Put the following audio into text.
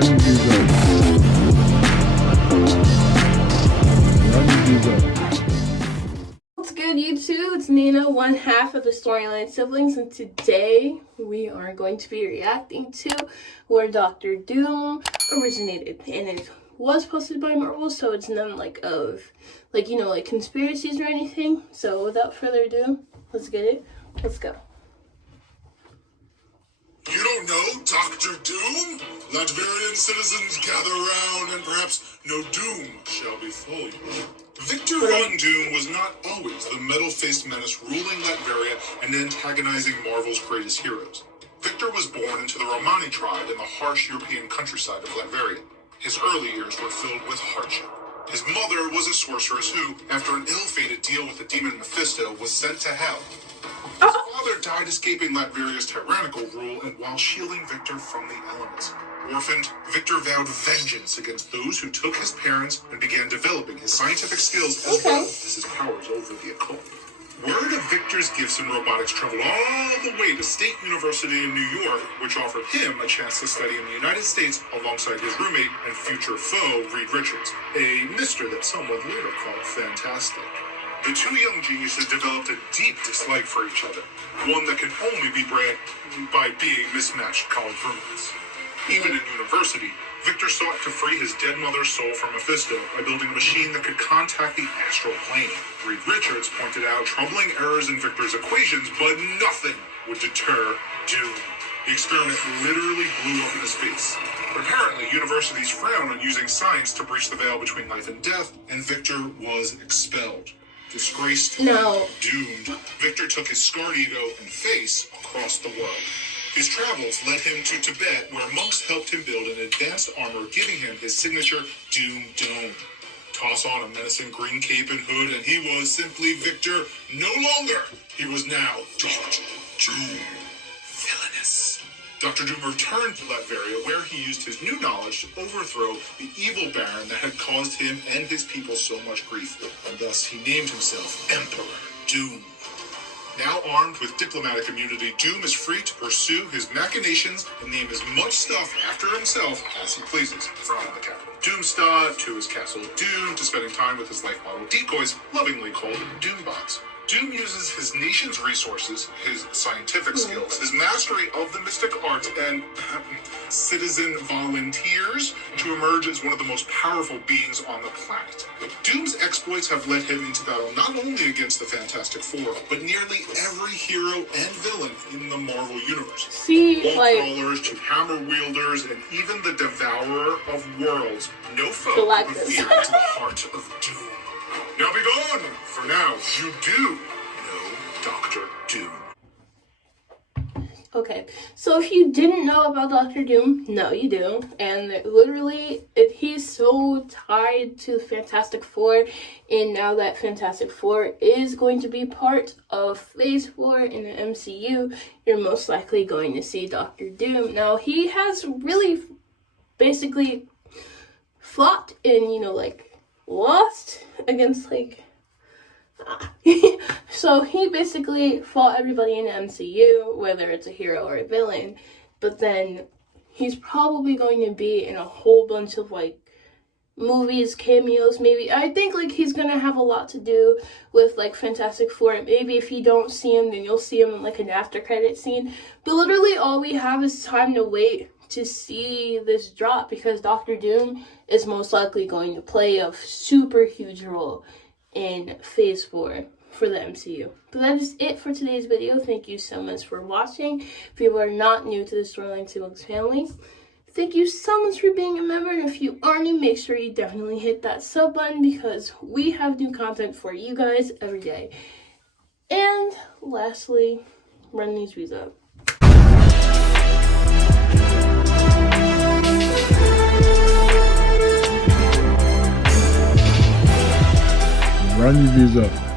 Run these up. Run these up. What's good, YouTube? It's Nina, one half of the Storyline Siblings, and today we are going to be reacting to where Doctor Doom originated. And it was posted by Marvel, so it's none like conspiracies or anything. So without further ado, let's get it. Let's go. You don't know Dr. Doom? Latverian citizens gather around, and perhaps no doom shall befall you. Victor Von Doom was not always the metal-faced menace ruling Latveria and antagonizing Marvel's greatest heroes. Victor was born into the Romani tribe in the harsh European countryside of Latveria. His early years were filled with hardship. His mother was a sorceress who, after an ill-fated deal with the demon Mephisto, was sent to hell. His father died escaping Latveria's tyrannical rule and while shielding Victor from the elements. Orphaned, Victor vowed vengeance against those who took his parents and began developing his scientific skills as well as his powers over the occult. Word of Victor's gifts in robotics traveled all the way to State University in New York, which offered him a chance to study in the United States alongside his roommate and future foe, Reed Richards, a mister that some would later call fantastic. The two young geniuses developed a deep dislike for each other, one that can only be bred by being mismatched college roommates. Even in university, Victor sought to free his dead mother's soul from Mephisto by building a machine that could contact the astral plane. Reed Richards pointed out troubling errors in Victor's equations, but nothing would deter Doom. The experiment literally blew up in his face. But apparently, universities frown on using science to breach the veil between life and death, and Victor was expelled. Disgraced, doomed, Victor took his scarred ego and face across the world. His travels led him to Tibet, where monks helped him build an advanced armor, giving him his signature Doom Dome. Toss on a menacing green cape and hood, and he was simply Victor no longer. He was now Dr. Doom. Villainous. Dr. Doom returned to Latveria, where he used his new knowledge to overthrow the evil baron that had caused him and his people so much grief, and thus he named himself Emperor Doom. Now armed with diplomatic immunity, Doom is free to pursue his machinations and name as much stuff after himself as he pleases, from the capital Doomstad to his castle Doom to spending time with his life model decoys, lovingly called Doombots. Doom uses his nation's resources, his scientific skills, his mastery of the mystic art, and citizen volunteers to emerge as one of the most powerful beings on the planet. Doom's exploits have led him into battle not only against the Fantastic Four, but nearly every hero and villain in the Marvel Universe. Wall-crawlers to hammer-wielders and even the Devourer of Worlds. No foe would fear into the heart of Doom. Now be gone! For now, you do know Dr. Doom. Okay, so if you didn't know about Dr. Doom, no, you do. And literally, he's so tied to the Fantastic Four, and now that Fantastic Four is going to be part of Phase 4 in the MCU, you're most likely going to see Dr. Doom. Now, he has really basically flopped and, lost against, so he basically fought everybody in the MCU, whether it's a hero or a villain, but then he's probably going to be in a whole bunch of, movies, cameos, maybe. I think, he's gonna have a lot to do with, Fantastic Four. Maybe if you don't see him, then you'll see him in, an after-credit scene. But literally all we have is time to wait to see this drop, because Dr. Doom is most likely going to play a super huge role in Phase 4 for the MCU. But that is it for today's video. Thank you so much for watching. If you are not new to the Storyline Siblings family, thank you so much for being a member. And if you are new, make sure you definitely hit that sub button, because we have new content for you guys every day. And lastly, run these views up. Run your views up.